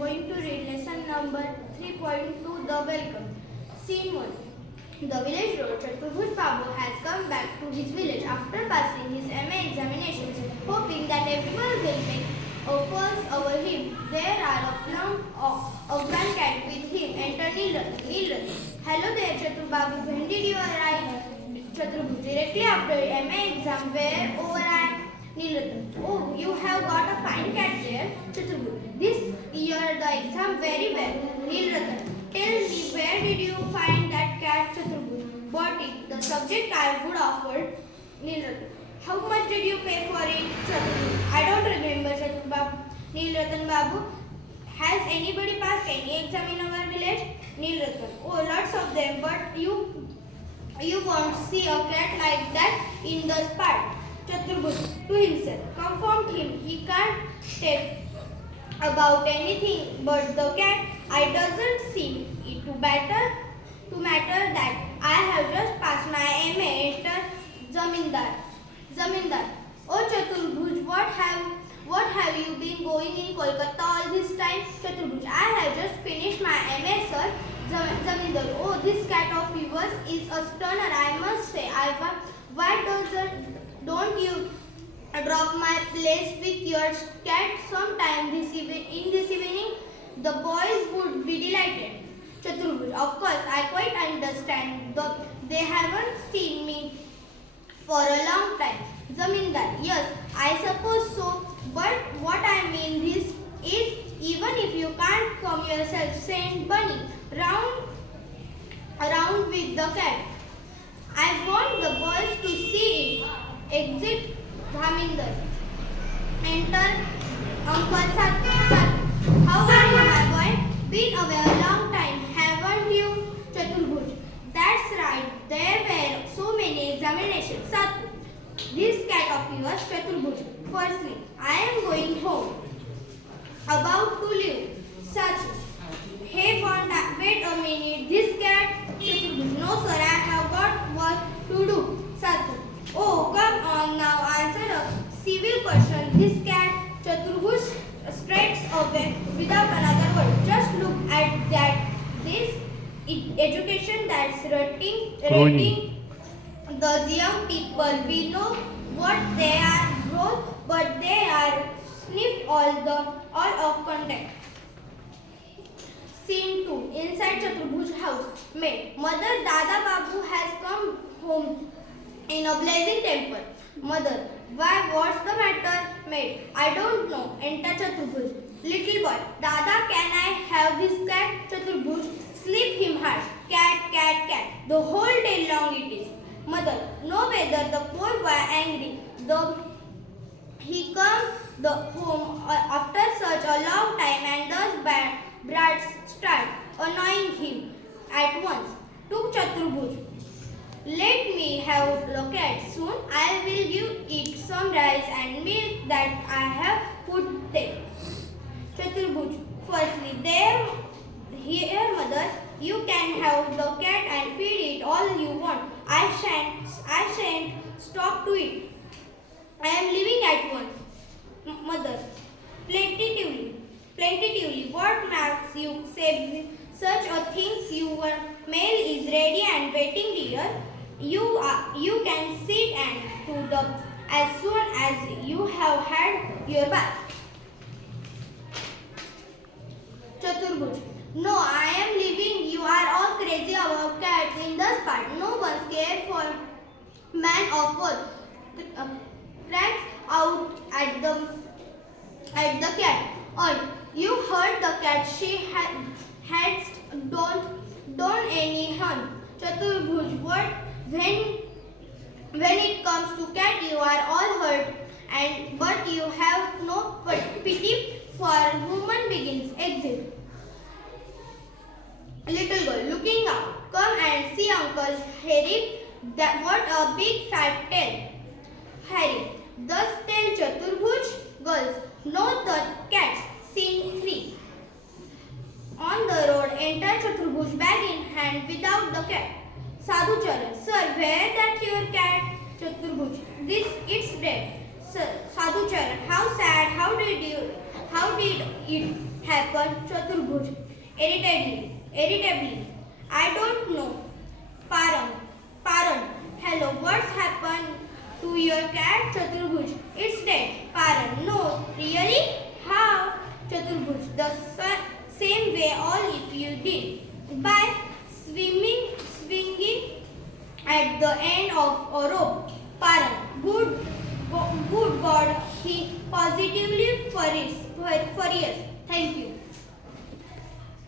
going to read lesson number 3.2, The Welcome. Scene 1. The village road. Chaturbhuj Babu has come back to his village after passing his MA examinations, hoping that everyone will make a fuss over him. There are a plump of one cat with him. Enter Neelratan. Hello there, Chatur Babu. When did you arrive? Chaturbhuj. Directly after MA exam, where over I am? Neelratan. Oh, you have got a fine cat there, Chaturbhuj. This year the exam very well. Neelratan. Tell me, where did you find that cat, Chaturbhuj? Bought it. The subject I would offered. Neelratan. How much did you pay for it, Chaturbhuj? I don't remember, Chatur Neelratan Babu. Has anybody passed any exam in our village? Neelratan. Oh, lots of them, but you won't see a cat like that in the park. Chaturbhuj to himself. Confirmed him. He can't tell about anything but the cat. I doesn't seem it to matter that I have just passed my MA. Enter Zamindar. Oh Chaturbhuj, what have you been going in Kolkata all this time? Chaturbhuj, I have just finished my MA, sir. Zamindar. Oh, this cat of yours is a stunner, I must say. Don't you drop my place with your cat sometime this evening? The boys would be delighted. Chaturbhuj, of course, I quite understand. They haven't seen me for a long time. Zamindar, yes, I suppose so. But what I mean is even if you can't come yourself, send Bunny around with the cat. I want the boys to see it. Exit Zamindar. Enter Uncle Sat. How are you, my boy? Been away a long time, haven't you? Chaturbhuj. That's right. There were so many examinations. Satu. This cat of yours, Chaturbhuj. Firstly, I am going home. About to leave. Satu. Hey, Fonda, wait a minute. This cat? Chaturbhuj. No, sir, I have got work to do. Satu. Oh, come on now. Answer a civil question. This cat? Chaturbhuj straight away without another word. Just look at that. This education that's rating the young people. We know what they are growth, but they are sniff all of contact. Scene 2. Inside Chaturbhuj house. Maid. Mother, Dada Babu has come home in a blazing temper. Mother. Why, what's the matter? Maid. I don't know. Enter Chaturbhuj. Little boy. Dada, can I have this cat? Chaturbhuj. Sleep him hard. Cat. The whole day long it is. Mother. No whether the poor boy angry. He comes home after such a long time and thus brats start annoying him at once. To Chaturbhuj. Let me have a cat soon. I will give it some rice and milk that I have put there. Chaturbhuj. Firstly, here, mother, you can have the cat and feed it all you want. I shan't stop to it. I am leaving at once. Mother. Plaintively. What makes you say such a thing? Your mail is ready and waiting here. You can sit and to the as soon as you have had your bath. Chaturbhuj. No, I am leaving. You are all crazy about cats in this part. No one cares for man of both. Cracks out at the cat. And you heard the cat. She had done any harm. Chaturbhuj. What when it comes to cat, you are all hurt, but you have no pity for human beings. Exit. Little girl looking out. Come and see Uncle Harry. What a big fat tail. Harry. Thus tell Chaturbhuj. Girls. No the cats. Scene 3. On the road, enter Chaturbhuj, bag in hand without the cat. Sadhucharan. Sir, where that your cat? Chaturbhuj. It's dead. Sir, Sadhucharan. How sad. How did did it happen? Chaturbhuj. Irritably. I don't know. Paran. Hello, what's happened to your cat, Chaturbhuj? It's dead. Paran. No, really? How? Chaturbhuj. The same way all of you did. By swinging at the end of a rope. Paran. Good God, he positively furious. Thank you.